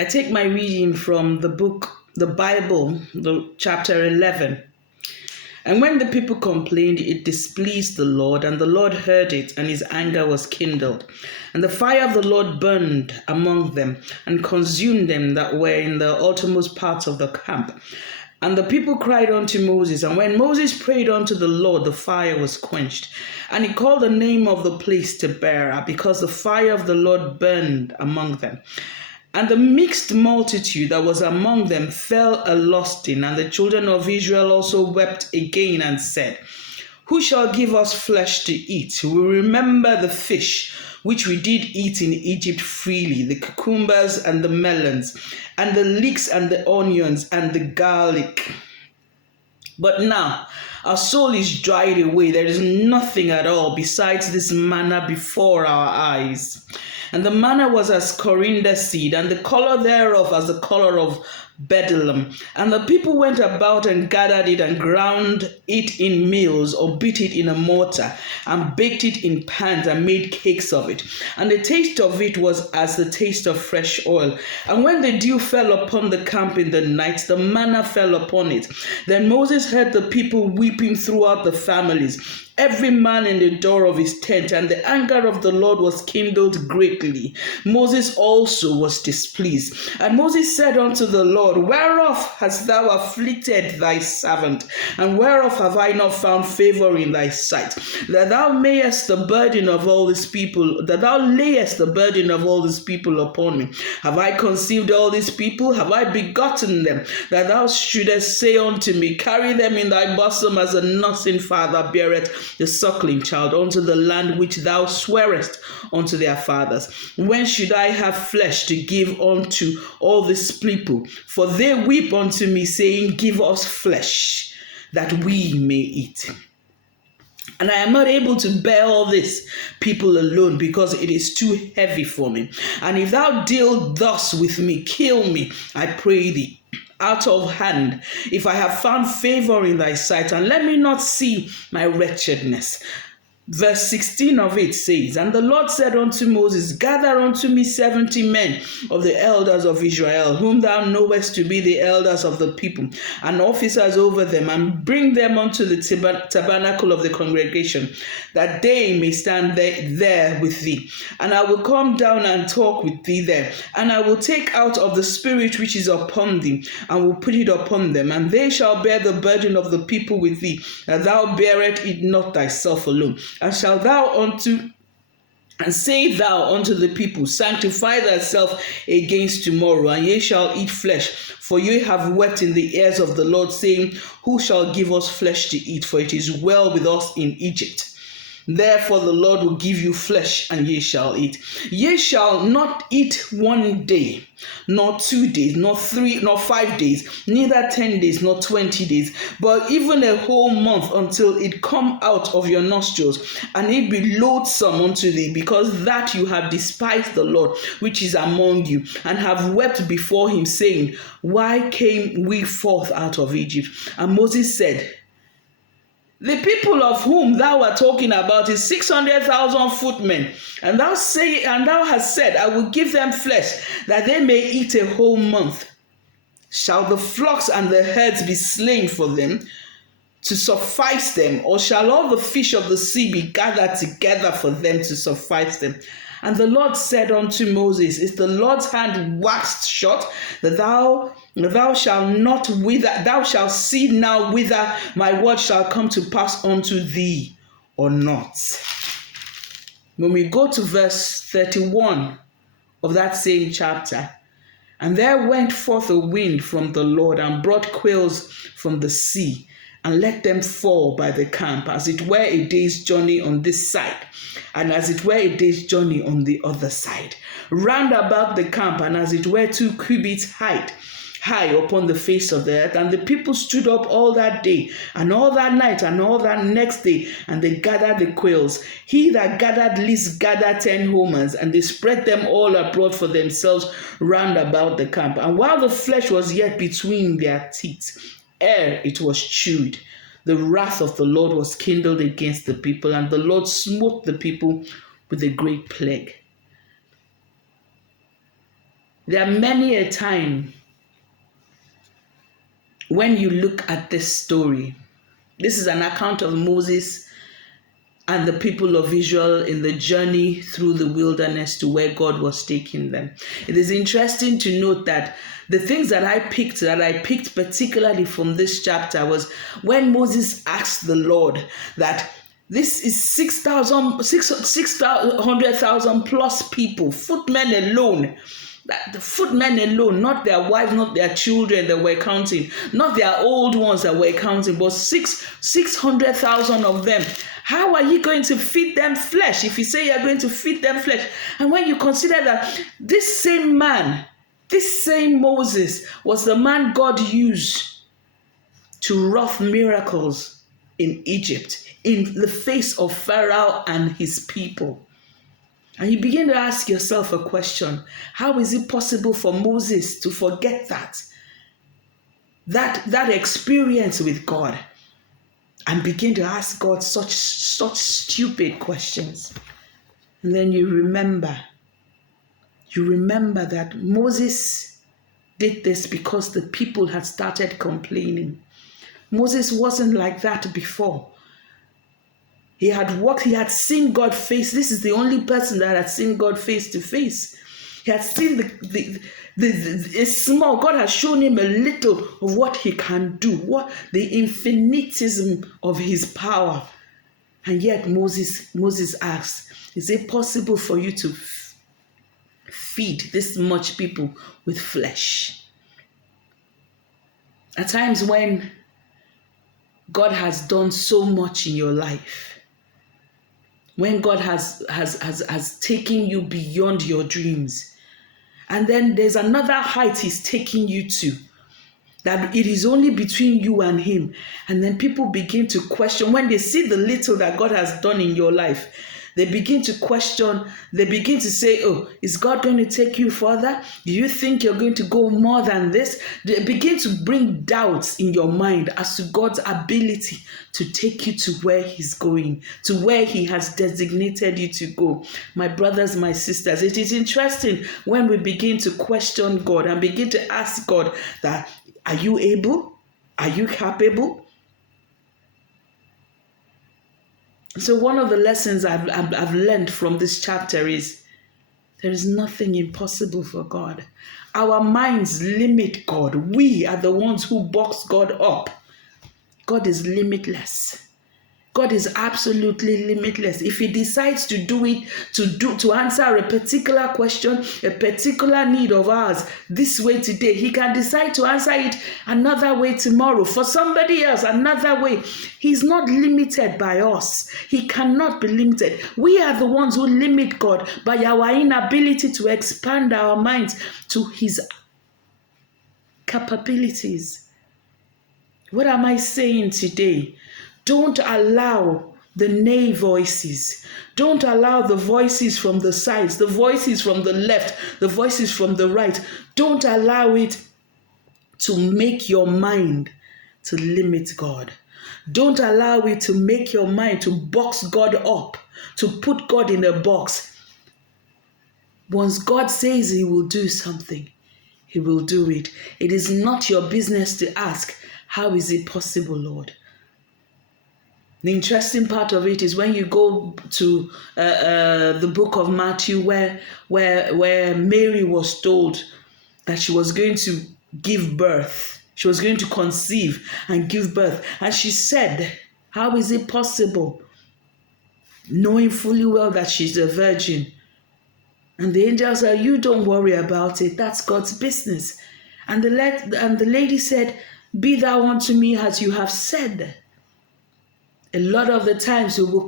I take my reading from the Bible, the chapter 11. And when the people complained, it displeased the Lord, and the Lord heard it, and his anger was kindled. And the fire of the Lord burned among them, and consumed them that were in the uttermost parts of the camp. And the people cried unto Moses, and when Moses prayed unto the Lord, the fire was quenched. And he called the name of the place Taberah, because the fire of the Lord burned among them. And the mixed multitude that was among them fell a lusting, and the children of Israel also wept again and said, Who shall give us flesh to eat? We remember the fish which we did eat in Egypt freely, the cucumbers and the melons, and the leeks and the onions and the garlic. But now our soul is dried away. There is nothing at all besides this manna before our eyes. And the manna was as coriander seed, and the color thereof as the color of bdellium. And the people went about and gathered it and ground it in mills, or beat it in a mortar, and baked it in pans, and made cakes of it. And the taste of it was as the taste of fresh oil. And when the dew fell upon the camp in the night, the manna fell upon it. Then Moses heard the people weeping throughout the families, every man in the door of his tent, and the anger of the Lord was kindled greatly. Moses also was displeased. And Moses said unto the Lord, Whereof hast thou afflicted thy servant? And whereof have I not found favor in thy sight? That thou mayest the burden of all these people, that thou layest the burden of all these people upon me. Have I conceived all these people? Have I begotten them? That thou shouldest say unto me, Carry them in thy bosom as a nursing father beareth the suckling child unto the land which thou swearest unto their fathers. When should I have flesh to give unto all these people? For they weep unto me, saying, Give us flesh, that we may eat. And I am not able to bear all this people alone, because it is too heavy for me. And if thou deal thus with me, kill me, I pray thee, out of hand, if I have found favor in thy sight, and let me not see my wretchedness. Verse 16 of it says, And the Lord said unto Moses, Gather unto me 70 men of the elders of Israel, whom thou knowest to be the elders of the people, and officers over them, and bring them unto the tabernacle of the congregation, that they may stand there with thee. And I will come down and talk with thee there, and I will take out of the spirit which is upon thee, and will put it upon them, and they shall bear the burden of the people with thee, that thou bearest it not thyself alone. And shalt thou say thou unto the people, Sanctify thyself against tomorrow, and ye shall eat flesh. For ye have wept in the ears of the Lord, saying, Who shall give us flesh to eat? For it is well with us in Egypt. Therefore the Lord will give you flesh, and ye shall eat. Ye shall not eat 1 day, nor 2 days, nor 3, nor 5 days, neither 10 days, nor 20 days, but even a whole month, until it come out of your nostrils, and it be loathsome unto thee, because that you have despised the Lord which is among you, and have wept before him, saying, Why came we forth out of Egypt? And Moses said, The people of whom thou art talking about is 600,000 footmen, and thou hast said, I will give them flesh, that they may eat a whole month. Shall the flocks and the herds be slain for them, to suffice them, or shall all the fish of the sea be gathered together for them to suffice them? And the Lord said unto Moses, Is the Lord's hand waxed short, that thou shalt not wither, thou shalt see now whether my word shall come to pass unto thee or not? When we go to verse 31 of that same chapter, And there went forth a wind from the Lord, and brought quails from the sea, and let them fall by the camp, as it were a day's journey on this side, and as it were a day's journey on the other side, round about the camp, and as it were 2 cubits high upon the face of the earth. And the people stood up all that day, and all that night, and all that next day, and they gathered the quails. He that gathered least gathered 10 homers, and they spread them all abroad for themselves round about the camp. And while the flesh was yet between their teeth, ere it was chewed, the wrath of the Lord was kindled against the people, and the Lord smote the people with a great plague. There are many a time when you look at this story. This is an account of Moses and the people of Israel in the journey through the wilderness to where God was taking them. It is interesting to note that the things that I picked particularly from this chapter was when Moses asked the Lord that this is 600,000 plus people, footmen alone. The footmen alone, not their wives, not their children that were counting, not their old ones that were counting, but 600,000 of them. How are you going to feed them flesh if you say you're going to feed them flesh? And when you consider that this same man, this same Moses, was the man God used to wrought miracles in Egypt, in the face of Pharaoh and his people. And you begin to ask yourself a question. How is it possible for Moses to forget that experience with God and begin to ask God such stupid questions? And then you remember that Moses did this because the people had started complaining. Moses wasn't like that before. He had walked, he had seen God face. This is the only person that had seen God face to face. He had seen the small, God has shown him a little of what he can do, what the infinitism of his power. And yet Moses asked, is it possible for you to feed this much people with flesh? At times when God has done so much in your life, when God has taken you beyond your dreams, and then there's another height he's taking you to, that it is only between you and him, and then people begin to question, when they see the little that God has done in your life, they begin to question, they begin to say, oh, is God going to take you further? Do you think you're going to go more than this? They begin to bring doubts in your mind as to God's ability to take you to where he's going, to where he has designated you to go. My brothers, my sisters, it is interesting when we begin to question God and begin to ask God that, are you able? Are you capable? So one of the lessons I've learned from this chapter is there is nothing impossible for God. Our minds limit God. We are the ones who box God up. God is limitless. God is absolutely limitless. If he decides to do it, to answer a particular question, a particular need of ours this way today, he can decide to answer it another way tomorrow. For somebody else, another way. He's not limited by us. He cannot be limited. We are the ones who limit God by our inability to expand our minds to his capabilities. What am I saying today? Don't allow the nay voices. Don't allow the voices from the sides, the voices from the left, the voices from the right. Don't allow it to make your mind to limit God. Don't allow it to make your mind to box God up, to put God in a box. Once God says he will do something, he will do it. It is not your business to ask, how is it possible, Lord? The interesting part of it is when you go to the book of Matthew, where Mary was told that she was going to give birth. She was going to conceive and give birth. And she said, how is it possible? Knowing fully well that she's a virgin. And the angel said, you don't worry about it. That's God's business. And the lady said, be thou unto me as you have said. A lot of the times we will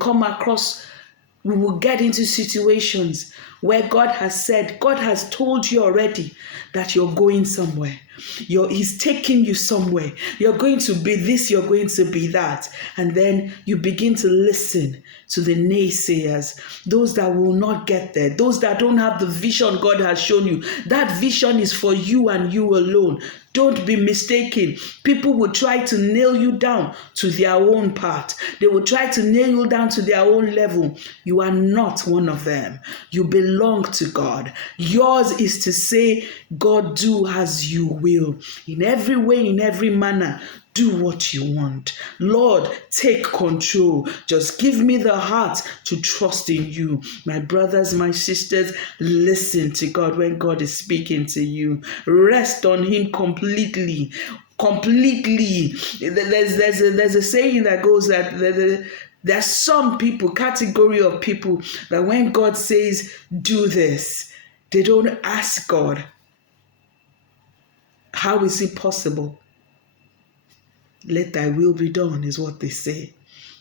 get into situations where God has told you already that you're going somewhere. He's taking you somewhere. You're going to be this, you're going to be that. And then you begin to listen to the naysayers, those that will not get there, those that don't have the vision God has shown you. That vision is for you and you alone. Don't be mistaken. People will try to nail you down to their own part. They will try to nail you down to their own level. You are not one of them. You belong belong to God. Yours is to say, God, do as you will. In every way, in every manner, do what you want. Lord, take control. Just give me the heart to trust in you. My brothers, my sisters, listen to God when God is speaking to you. Rest on him completely. Completely. There's a saying that goes that there's some people, category of people, that when God says, do this, they don't ask God, how is it possible? Let thy will be done is what they say.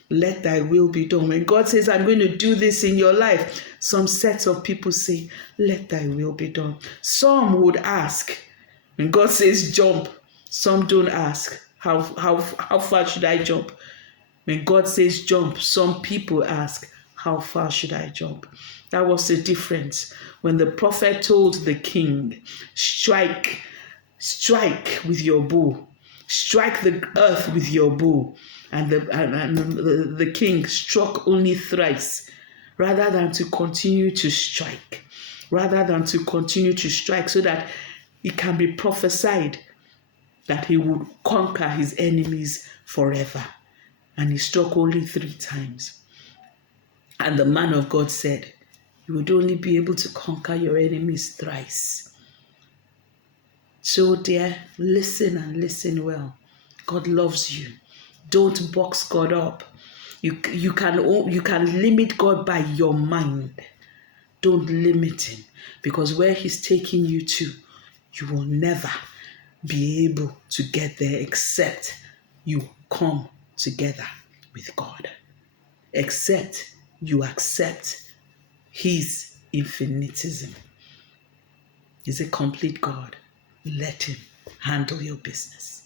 Let thy will be done. When God says, I'm going to do this in your life, some sets of people say, let thy will be done. Some would ask. When God says jump, some don't ask. How far should I jump? When God says jump, some people ask, how far should I jump? That was the difference. When the prophet told the king, strike with your bow. Strike the earth with your bow. And the king struck only thrice, rather than to continue to strike. So that it can be prophesied that he would conquer his enemies forever. And he struck only 3 times. And the man of God said, you would only be able to conquer your enemies thrice. So dear, listen and listen well. God loves you. Don't box God up. You can limit God by your mind. Don't limit him, because where he's taking you to, you will never be able to get there except you come together with God. Except you accept his infinitism. He's a complete God. Let him handle your business.